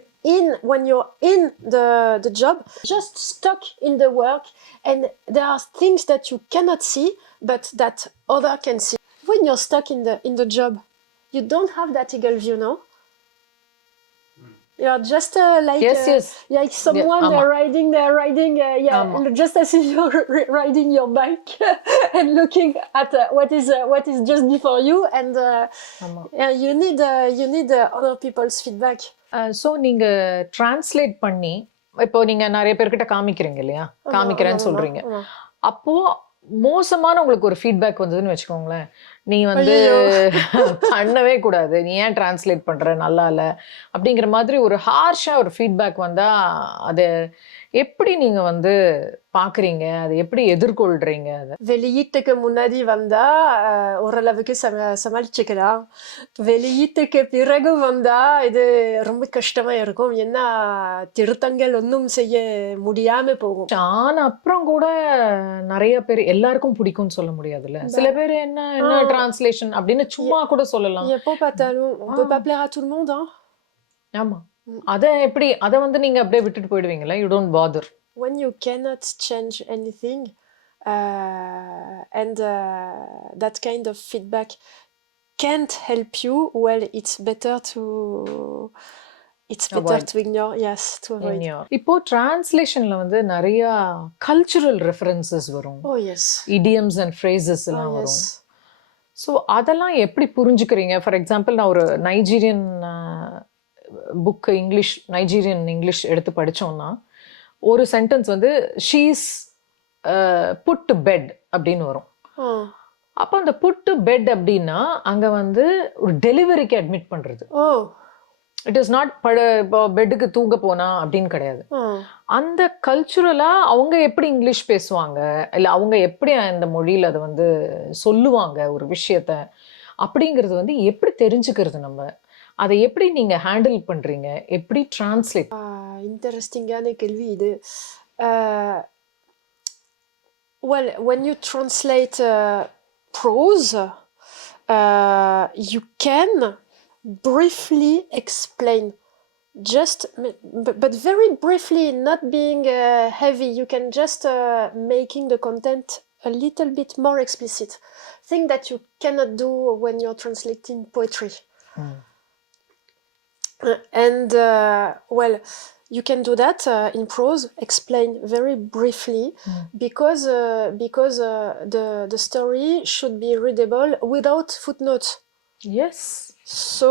you're in the job, just stuck in the work, and there are things that you cannot see but that other can see. When you're stuck in the job, you don't have that eagle view, no? You're just like someone riding just as if you're riding your bike and looking at what is just before you, and you need other people's feedback. So நீங்க translate பண்ணி இப்போ நீங்க நிறைய பேர்கிட்ட காமிக்கிறீங்க இல்லையா, காமிக்கிறேன்னு சொல்றீங்க. அப்போ மோசமான உங்களுக்கு ஒரு ஃபீட்பேக் வந்ததுன்னு வச்சுக்கோங்களேன், நீ வந்து பண்ணவே கூடாது, நீ ஏன் டிரான்ஸ்லேட் பண்ற, நல்லா இல்லை அப்படிங்கிற மாதிரி ஒரு ஹார்ஷா ஒரு ஃபீட்பேக் வந்தா அதை எப்படி நீங்க வந்து பார்க்குறீங்க? அதை எப்படி எதிர்கொள்றீங்க அதை? வெளியீட்டுக்கு முன்னாடி வந்தா ஓரளவுக்கு சமாளிச்சுக்கலாம். வெளியீட்டுக்கு பிறகு வந்தா இது ரொம்ப கஷ்டமா இருக்கும். ஏன்னா திருத்தங்கள் ஒன்றும் செய்ய முடியாம போகும். ஆனா அப்புறம் கூட நிறைய பேர் எல்லாருக்கும் பிடிக்கும்னு சொல்ல முடியாதுல்ல. சில பேர் என்ன டிரான்ஸ்லேஷன் அப்படின்னு சும்மா கூட சொல்லலாம். எப்போ பார்த்தாலும் on peut pas plaire à tout le monde, hein? ஆமா. அதை வந்து நீங்க அப்படியே விட்டுட்டு போயிடுவீங்களா? You don't bother. When you cannot change anything, and that kind of feedback can't help you, well, it's better to ignore. Yes, to avoid. இப்போ டிரான்ஸ்லேஷன்ல வந்து நிறைய கல்ச்சுரல் ரெஃபரன்சஸ் வரும். Oh yes. idioms and phrases எல்லாம் Oh yes. வரும். So அதெல்லாம் எப்படி புரிஞ்சுக்கிறீங்க? For example நான் ஒரு நைஜீரியன் புக் நைஜீரியன் இங்கிலீஷ் எடுத்து படித்தோம்னா ஒரு சென்டென்ஸ் வந்து ஷீஸ் புட் டு பெட் அப்படின்னு வரும். அப்போ அந்த புட் டு பெட் அப்படின்னா அங்கே வந்து ஒரு டெலிவரிக்கு அட்மிட் பண்ணுறது. இட் இஸ் நாட் இப்போ பெட்டுக்கு தூங்க போனா அப்படின்னு கிடையாது. அந்த கல்ச்சுரலா அவங்க எப்படி இங்கிலீஷ் பேசுவாங்க, இல்லை அவங்க எப்படி அந்த மொழியில் அதை வந்து சொல்லுவாங்க ஒரு விஷயத்த அப்படிங்கிறது வந்து எப்படி தெரிஞ்சுக்கிறது? நம்ம அதை எப்படி நீங்க ஹேண்டில் பண்றீங்க? எப்படி டிரான்ஸ்லேட்? இன்ட்ரெஸ்டிங்கான கேள்வி இது. Well, when you translate prose, you can briefly explain, but very briefly, not being heavy. You can just making the content a little bit more explicit. Thing that you cannot do when you're translating poetry. And well, you can do that in prose, explain very briefly, because the story should be readable without footnotes. Yes. So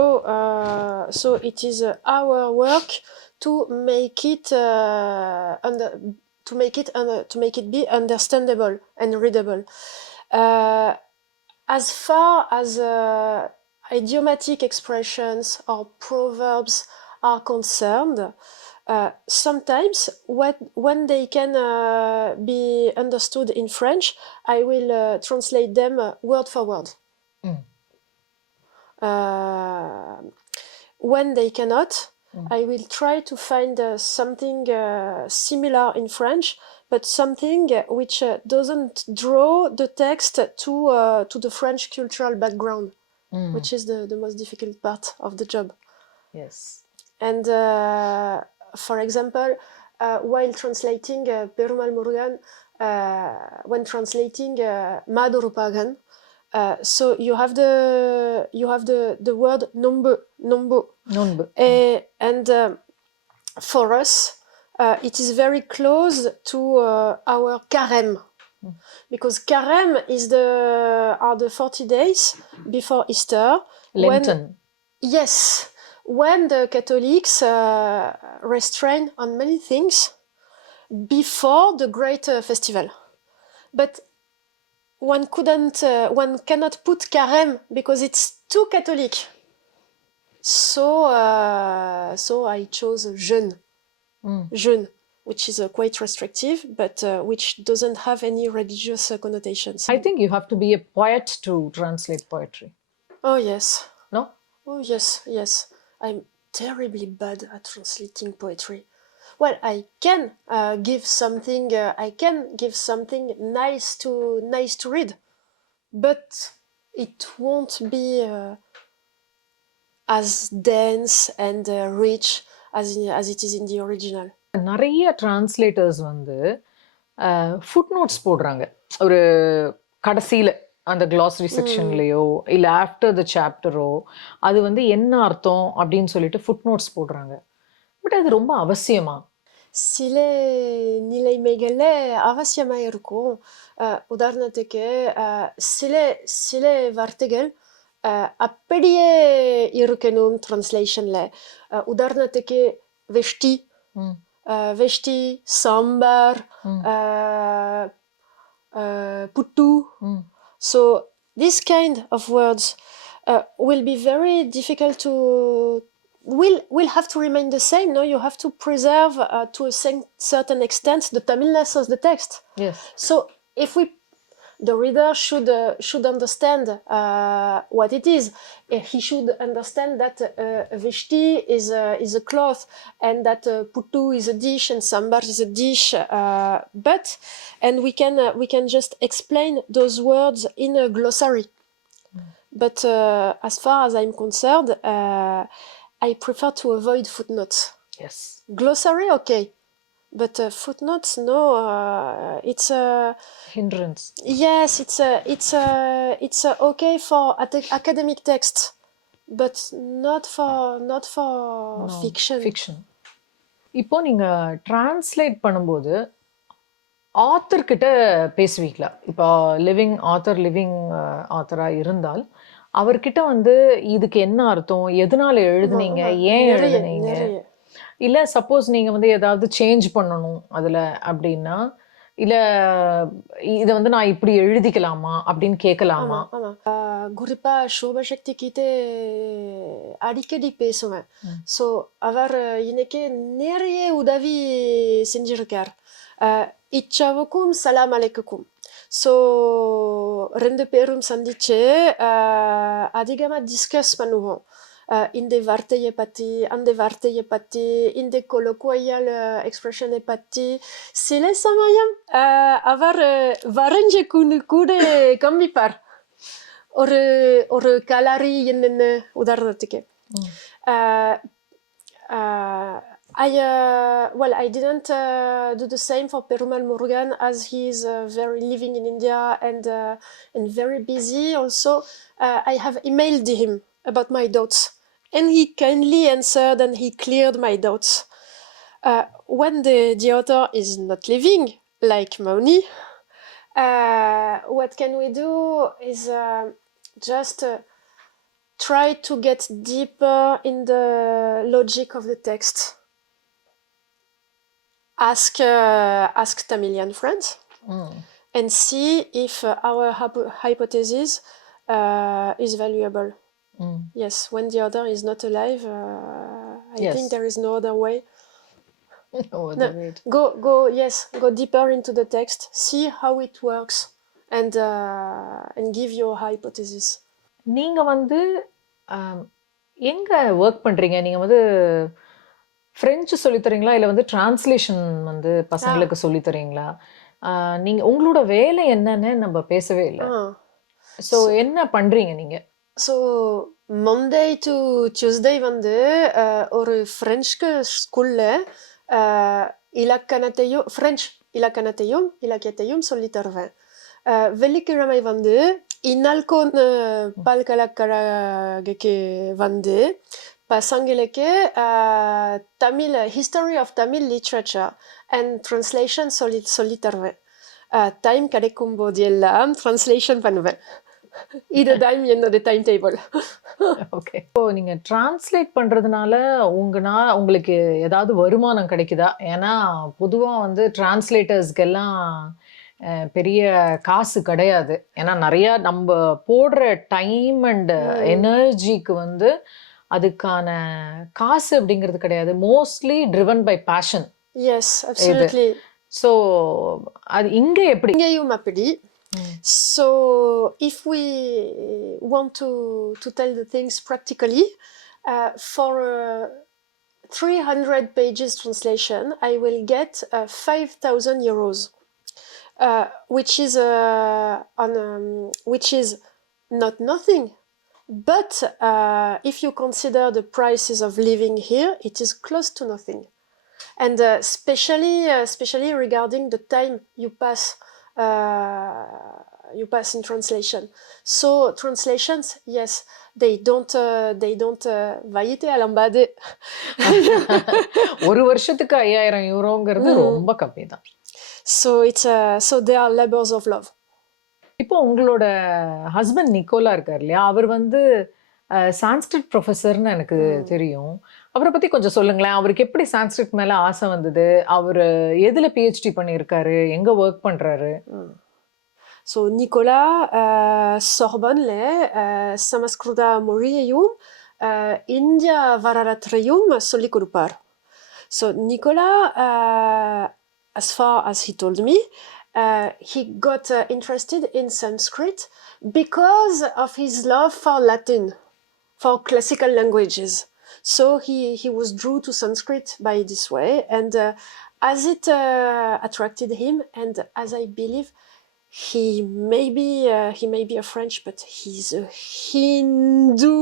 it is our work to make it to make it be understandable and readable. As far as idiomatic expressions or proverbs are concerned, sometimes when they can be understood in French, I will translate them word for word. When they cannot, I will try to find something similar in French, but something which doesn't draw the text to the French cultural background. Which is the most difficult part of the job. Yes. And for example, while translating Perumal Murugan, when translating Madorupagan, so you have the word nombu. And for us, it is very close to our carême. Because carême are the 40 days before Easter. Lenten. Yes, when the Catholics restrain on many things before the great festival. But one cannot put carême because it's too Catholic. So I chose jeûne. Jeûne. Which is quite restrictive, but which doesn't have any religious connotations. I think you have to be a poet to translate poetry. Oh, yes. No? Oh, yes. I'm terribly bad at translating poetry. Well, I can give something nice to read, but it won't be as dense and rich as it is in the original. நிறைய translators வந்து ஃபுட்நோட்ஸ் போடுறாங்க. ஒரு கடைசியில் அந்த கிளாசரி செக்ஷன்லேயோ இல்லை after the சாப்டரோ அது வந்து என்ன அர்த்தம் அப்படின்னு சொல்லிட்டு ஃபுட்நோட்ஸ் போடுறாங்க. பட் அது ரொம்ப அவசியமா? சில நிலைமைகளில் அவசியமாக இருக்கும். உதாரணத்துக்கு சில வார்த்தைகள் அப்படியே இருக்கணும் டிரான்ஸ்லேஷனில். உதாரணத்துக்கு வெஷ்டி, sambar, puttu. So this kind of words will be very difficult will have to remain the same. No, you have to preserve to a certain extent the Tamilness of the text. Yes. So if the reader should understand what it is. He should understand that veshti is a cloth, and that putu is a dish, and sambar is a dish. And we can just explain those words in a glossary. But as far as I'm concerned, I prefer to avoid footnotes. Yes. Glossary, okay. But footnotes, no. It's a hindrance. Yes, it's okay for academic text, but not for fiction. Fiction. இப்போ நீங்க translate பண்ணும்போது author கிட்ட பேசுவீங்களா? இப்போ living ஆத்தரா இருந்தால் அவர்கிட்ட வந்து இதுக்கு என்ன அர்த்தம், எதனால எழுதுனீங்க, ஏன் எழுதுனீங்க, இல்ல சப்போஸ் நீங்க வந்து ஏதாவது சேஞ்ச் பண்ணணும் அதுல அப்படின்னா, இல்ல இத வந்து நான் இப்படி எழுதிக்கலாமா அப்படின்னு கேட்கலாமா? குறிப்பா சோபசக்தி கிட்ட அடிக்கடி பேசுவேன். ஸோ அவர் இன்னைக்கு நிறைய உதவி செஞ்சிருக்கார். இச்சாவுக்கும் சலாம் அலைக்கும். ஸோ ரெண்டு பேரும் சந்திச்சு அதிகமாக டிஸ்கஸ் பண்ணுவோம். இந்த வார்த்தையை பற்றி, அந்த வார்த்தையை பற்றி, இந்த கொலோக்குவல் எக்ஸ்பிரஷனை பற்றி. சில சமயம் அவர் வரைஞ்ச கூட காமிப்பார். ஒரு கலரி என்னென்ன உதாரணத்துக்கு. I didn't do the same for Perumal Murugan, as he is very living in India and very busy. Also, I have emailed him about my doubts, and he kindly answered and he cleared my doubts. When the author is not living, like Mauni, what can we do is just try to get deeper in the logic of the text. Ask Tamilian friends and see if our hypothesis is valuable. Yes, when the author is not alive, I think there is no other way. Go deeper into the text, see how it works, and give your hypothesis. நீங்க வந்து எங்க work பண்றீங்க? நீங்க வந்து French சொல்லி தரீங்களா, இல்ல வந்து டிரான்ஸ்லேஷன் வந்து பசங்களுக்கு சொல்லி தரீங்களா? நீங்க உங்களோட வேலை என்னன்னு நம்ம பேசவே இல்லை. ஸோ என்ன பண்றீங்க நீங்க? ஸோ மண்டே டு டியூஸ்டே வந்து ஒரு பிரெஞ்சு ஸ்கூல்ல பிரெஞ்சு இலக்கியத்தையும் சொல்லி தருவேன். வெள்ளிக்கிழமை வந்து இன்னால்கோன் பல்கலைக்கழகக்கு வந்து பசங்களுக்கு Tamil history of Tamil literature and translation சொல்லி தருவேன். டைம் கிடைக்கும் போது எல்லாம் ட்ரான்ஸ்லேஷன் பண்ணுவேன். இதுதான் என்னோட டைம் டேபிள். ஓகே. இப்போ நீங்க டிரான்ஸ்லேட் பண்றதுனால உங்களுக்கு ஏதாவது வருமானம் கிடைக்குதா? ஏன்னா பொதுவா வந்து டிரான்ஸ்லேட்டர்ஸ்க்கெல்லாம் பெரிய காசு கிடையாது. ஏன்னா நிறைய நம்ம போடுற டைம் அண்ட் எனர்ஜிக்கு வந்து அதுக்கான காசு அப்படிங்கிறது கிடையாது. Mostly driven by passion. Yes, absolutely. So அது இங்கேயும் அப்படி. So if we want to tell the things practically, for 300 pages translation, I will get 5,000 euros, which is not nothing. But if you consider the prices of living here, it is close to nothing. And especially regarding the time you pass in translation. So translations, yes, they don't vaite alambade. ஒரு வருஷத்துக்கு 5000 யூரோங்கிறது ரொம்ப கம்மி தான். So they are labors of love. இப்போ உங்களோட husband Nicolas இருக்கார் இல்லையா, அவர் வந்து சான்ஸ்கிரிட் ப்ரொஃபஸர்னு எனக்கு தெரியும். அவரை பத்தி கொஞ்சம் சொல்லுங்களேன். அவருக்கு எப்படி சான்ஸ்கிரிட் மேல ஆசை வந்தது? அவர் எதுல PhD பண்ணியிருக்காரு? எங்க ஒர்க் பண்றாரு? ஸோ நிக்கோலா சோர்பன்ல சமஸ்கிருத மொழியையும் இந்தியா வரலாற்றையும் சொல்லிக் கொடுப்பார். So Nicolas, as far as he told me, he got interested in Sanskrit because of his love for Latin, for classical languages. So he was drew to Sanskrit by this way, and as it attracted him, and as I believe, he may be a French, but he's a Hindu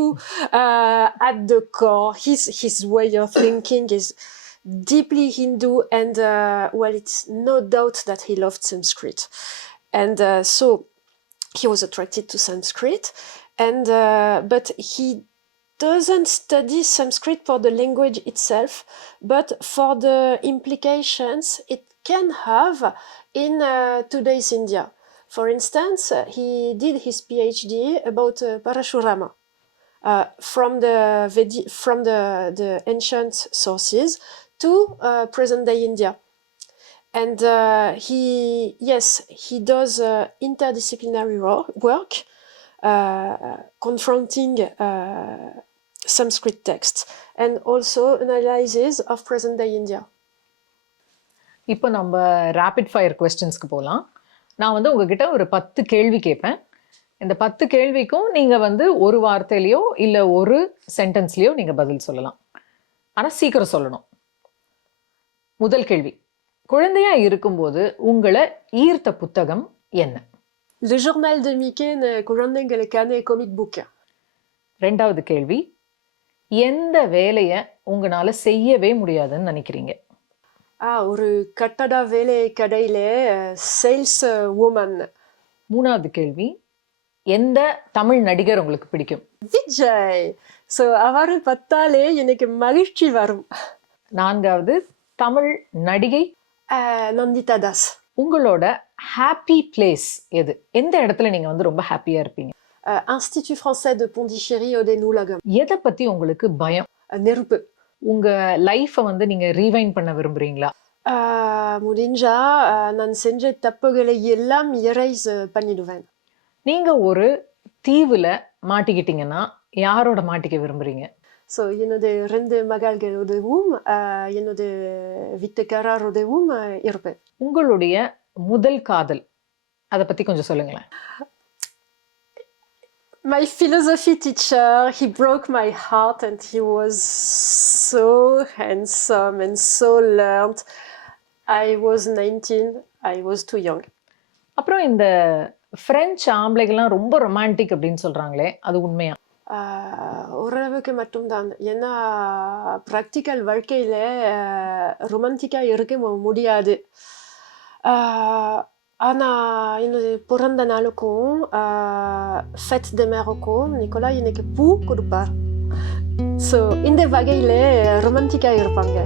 at the core. His way of thinking is deeply Hindu, and well, it's no doubt that he loved Sanskrit, and so he was attracted to Sanskrit, and but he doesn't study Sanskrit for the language itself, but for the implications it can have in today's India. For instance, he did his PhD about Parashurama from the ancient sources to present-day India. And he does interdisciplinary work confronting Sanskrit texts and also analysis of present-day India. இப்போ நம்ம rapid fire கொஸ்டின்ஸ்க்கு போகலாம். நான் வந்து உங்ககிட்ட ஒரு 10 கேள்வி கேட்பேன். இந்த 10 கேள்விக்கும் நீங்கள் வந்து ஒரு வார்த்தையிலையோ இல்லை ஒரு சென்டென்ஸ்லையோ நீங்கள் பதில் சொல்லலாம். ஆனால் சீக்கிரம் சொல்லணும். முதல் கேள்வி, குழந்தையா இருக்கும்போது உங்களை ஈர்த்த புத்தகம் என்ன? Le journal de Mickey குழந்தைகளுக்கான comic book. ரெண்டாவது கேள்வி, எந்த வேலையை உங்களால் செய்யவே முடியாதுன்னு நினைக்கிறீங்க? ஒரு கட்டட வேலை கடையில சேல்ஸ் உமன். மூணாவது கேள்வி, எந்த தமிழ் நடிகர் உங்களுக்கு பிடிக்கும்? விஜய். ஸோ அவர் பார்த்தாலே எனக்கு மகிழ்ச்சி வரும். நான்காவது, தமிழ் நடிகை? நந்திதா தாஸ். உங்களோட ஹாப்பி பிளேஸ் எது? எந்த இடத்துல நீங்க வந்து ரொம்ப ஹாப்பியா இருப்பீங்க? Institut Français de Pondichéry au Nulagam. எதை பத்தி உங்களுக்கு பயம்? நெருப்பு. உங்க லைஃபை வந்து நீங்க ரீவைண்ட் பண்ண விரும்புறீங்களா? முடிஞ்சா நான் செஞ்ச தப்புகளை எல்லாம் எரேஸ் பண்ணிடுவேன். நீங்க ஒரு தீவுல மாட்டிக்கிட்டீங்கன்னா யாரோட மாட்டிக்க விரும்புறீங்க? ஸோ என்னோட 2 மகள்களோடவும் என்னோட வீட்டுக்காரரோடவும் இருப்பேன். உங்களுடைய முதல் காதல், அதை பத்தி கொஞ்சம் சொல்லுங்களேன். My philosophy teacher, he broke my heart and he was so handsome and so learned. I was 19, I was too young. அப்புறம் இந்த பிரெஞ்சு ஆம்பளைகள்லாம் ரொம்ப ரொமான்டிக் அப்படின்னு சொல்றாங்களே, அது உண்மையா? ஓரளவுக்கு மட்டும்தான். ஏன்னா ப்ராக்டிக்கல் வாழ்க்கையில் ரொமான்டிக்காக இருக்க முடியாது. ஆனால் என்னோட பிறந்த நாளுக்கும் ஃபெட் தி மேருக்கும் நிக்கோலா எனக்கு பூ கொடுப்பார். ஸோ இந்த வகையில் ரொமான்டிக்காக இருப்பாங்க.